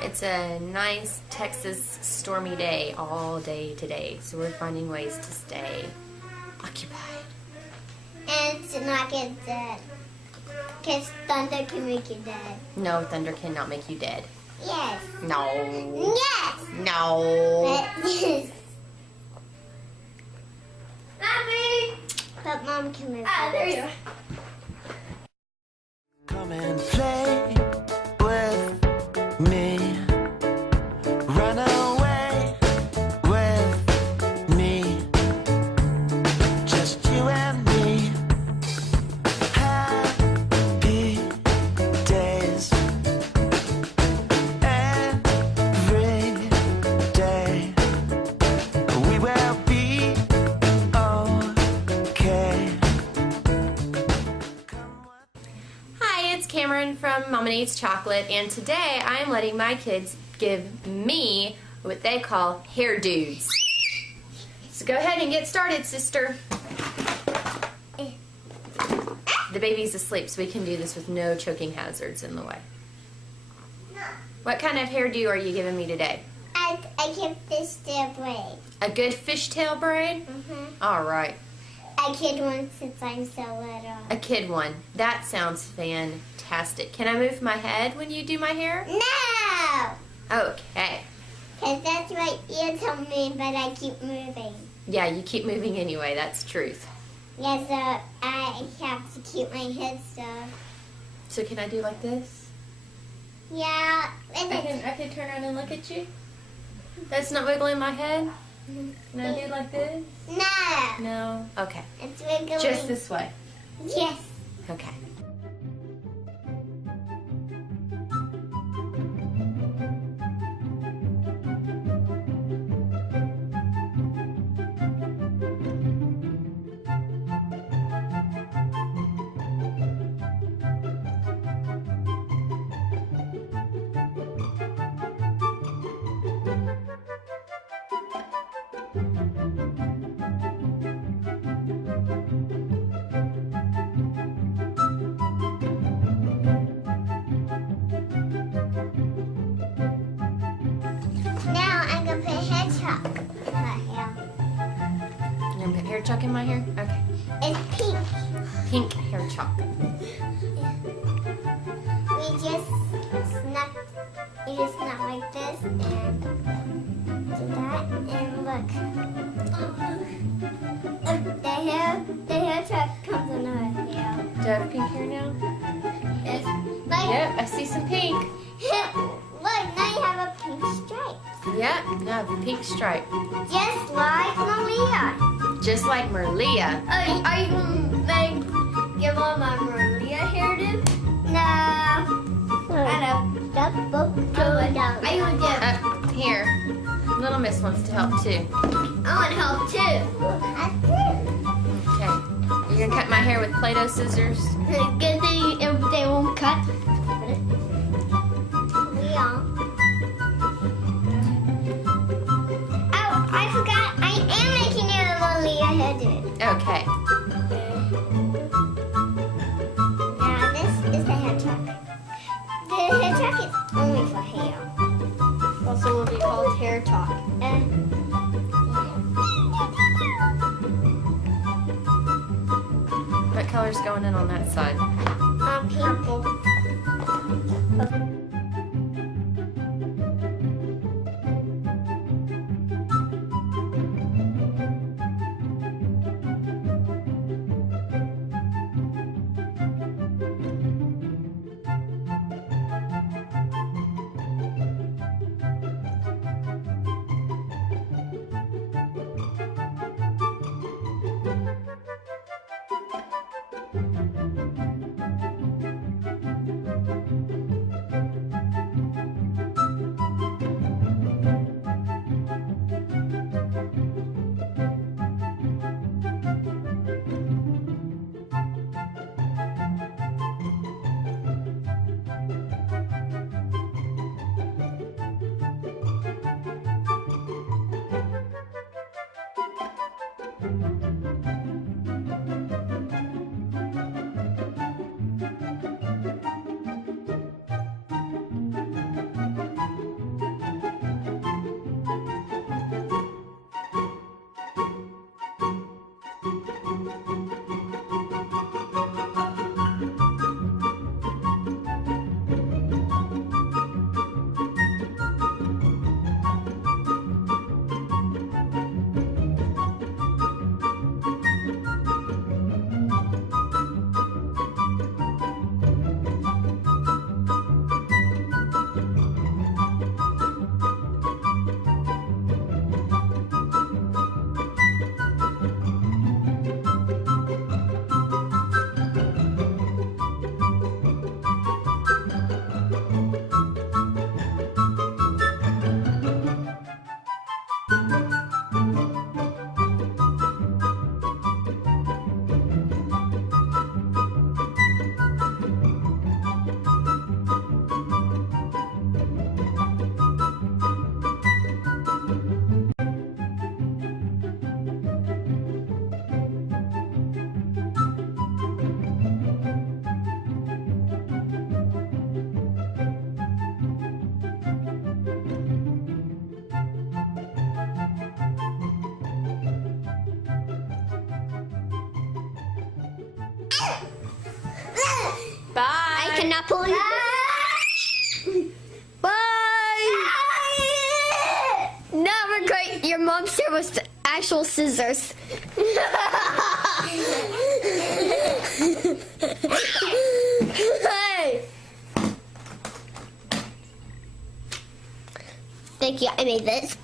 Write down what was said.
It's a nice Texas stormy day all day today, so we're finding ways to stay occupied. And to not get dead. Because thunder can make you dead. No, thunder cannot make you dead. Yes. No. Yes. No. Yes. Mommy. But Mom can move. There you are. Come and play with me. Run away with me. Just you and me. Happy days. Every day. We will be okay. Hi, it's Cameron from Mama Needs Chocolate, and today I am letting my kids give me what they call hairdos. So go ahead and get started, sister. The baby's asleep, so we can do this with no choking hazards in the way. What kind of hairdo are you giving me today? I can fishtail braid. A good fishtail braid? All right. I kid one since I'm so little. A kid one. That sounds fantastic. Can I move my head when you do my hair? No! Okay. Because that's what you told me, but I keep moving. Yeah, you keep moving anyway. That's truth. Yeah, so I have to keep my head still. So can I do like this? Yeah. I can turn around and look at you. That's not wiggling my head? Can I do like this? No. No? Okay. It's wiggling. Just this way. Yes. Okay. Now I'm going to put hair chalk in my hair. You want to put hair chalk in my hair? Okay. It's pink. Pink hair chalk. We just snap. You just snap like this and do that and look. The hair chalk comes in our hair. Do I have pink hair now? It's like Yep, I see some pink. look, now you have a pink stripe. Yep, now the pink stripe. Just like Malia. Just like Merlia. Are you going to give all my Maria hairdo? No. I know. That's both going down. Are you going to give? Here. Little Miss wants to help too. I want help too. I do. Okay. You're gonna cut my hair with Play-Doh scissors? Good thing they won't cut. Yeah. Oh, I forgot. I am making you a Malia hairdo. Okay. Now this is the hair chalk. The hair chalk is only for hair. Also will be called hair talk. What color's going in on that side? Purple. Bye. I cannot pull it. Bye. No, we're great. Your mom's here with actual scissors. Hey. Thank you. I made this.